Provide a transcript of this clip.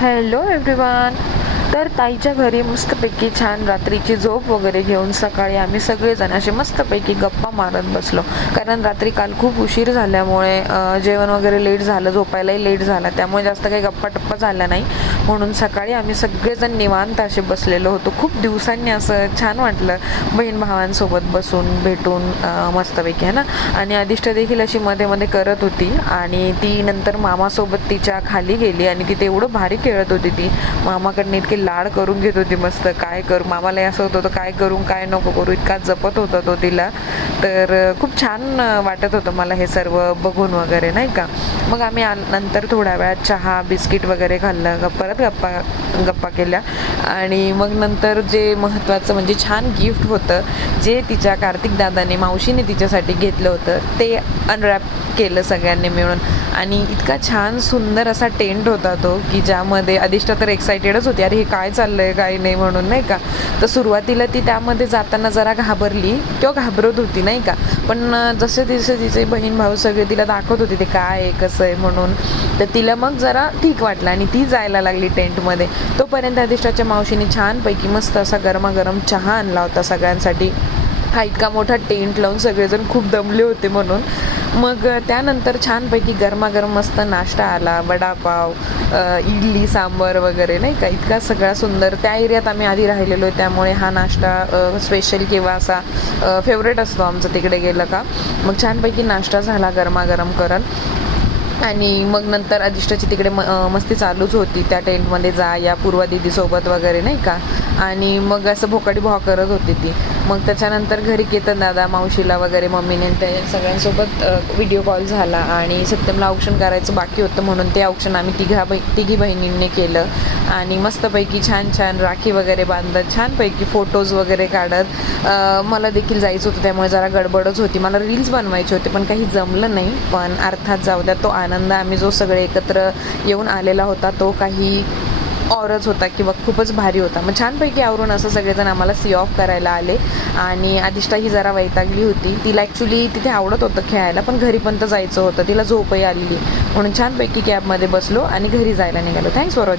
Hello everyone. तर ताईच्या घरी मस्तपैकी छान रात्रीची झोप वगैरे घेऊन सकाळी आम्ही सगळेजण असे मस्तपैकी गप्पा मारत बसलो. कारण रात्री काल खूप उशीर झाल्यामुळे जेवण वगैरे लेट झालं, झोपायलाही लेट झाला, त्यामुळे जास्त काही गप्पा टप्पा झाला नाही. म्हणून सकाळी आम्ही सगळेजण निवांत असे बसलेलो होतो. खूप दिवसांनी असं छान वाटलं बहीण भावांसोबत बसून भेटून मस्तपैकी आहे ना. आणि अधिष्ठा देखील अशी मध्ये मध्ये करत होती आणि ती नंतर मामासोबत तिच्या खाली गेली आणि तिथे एवढं भारी खेळत होती. ती मामाकडनं इतके लाड करून घेत होती. मस्त काय करू, मामाला असं होत होतं काय करू काय नको करू, इतका जपत होता तो तिला. तर खूप छान वाटत होतं मला हे सर्व बघून वगैरे नाही का. मग आम्ही नंतर थोड्या वेळात चहा बिस्किट वगैरे खाल्लं, परत गप्पा केल्या. आणि मग नंतर जे महत्त्वाचं म्हणजे छान गिफ्ट होतं जे तिच्या कार्तिक दादाने मावशीने तिच्यासाठी घेतलं होतं ते अनरॅप केलं सगळ्यांनी मिळून. आणि इतका छान सुंदर असा टेंट होता तो की ज्यामध्ये अधिष्ठा तर एक्सायटेडच होती, अरे हे काय चाललंय काय नाही म्हणून नाही का. तर सुरुवातीला ती त्यामध्ये जाताना जरा घाबरली किंवा घाबरत होती नाही का. पण जसे तिचे बहीण भाऊ सगळे तिला दाखवत होते ते काय आहे कसं आहे म्हणून, तर तिला मग जरा ठीक वाटलं आणि ती जायला लागली टेंटमध्ये. तोपर्यंत अधिष्ठाच्या मावशीने छानपैकी मस्त असा गरमागरम चहा आणला होता सगळ्यांसाठी. हा इतका मोठा टेंट लावून सगळेजण खूप दमले होते म्हणून. मग त्यानंतर छानपैकी गरमागरम मस्त नाश्ता आला, वडापाव, इडली सांबर वगैरे नाही का. इतका सगळा सुंदर. त्या एरियात आम्ही आधी राहिलेलो आहे त्यामुळे हा नाश्ता स्पेशल किंवा असा फेवरेट असतो आमचं तिकडे गेलं का. मग छानपैकी नाश्ता झाला गरमागरम करत. आणि मग नंतर अधिष्ठाची तिकडे मस्ती चालूच होती त्या टेंटमध्ये, जा या पूर्वा दीदीसोबत वगैरे नाही का. आणि मग असं भोकाडी भोका करत होती ती. मग त्याच्यानंतर घरी केतन दादा मावशीला वगैरे मम्मीने ते सगळ्यांसोबत व्हिडिओ कॉल झाला. आणि सत्यमला औक्षण करायचं बाकी होतं म्हणून ते औक्षण आम्ही तिघी बहिणींनी केलं. आणि मस्तपैकी छान छान राखी वगैरे बांधत छानपैकी फोटोज वगैरे काढत. मला देखील जायचं होतं त्यामुळे जरा गडबडच होती, मला रील्स बनवायचे होते पण काही जमलं नाही. पण अर्थात जाऊ द्या, तो आनंद आम्ही जो सगळे एकत्र येऊन आलेला होता तो काही औरच होता किंवा खूपच भारी होता. मग छानपैकी आवरून असं सगळेजण आम्हाला सी ऑफ करायला आले. आणि अधिष्ठा ही जरा वैतागली होती, तिला ॲक्च्युली तिथे आवडत होतं खेळायला पण घरी पण तर जायचं होतं, तिला झोपही आलेली म्हणून छानपैकी कॅबमध्ये बसलो आणि घरी जायला निघालो. Thanks for watching.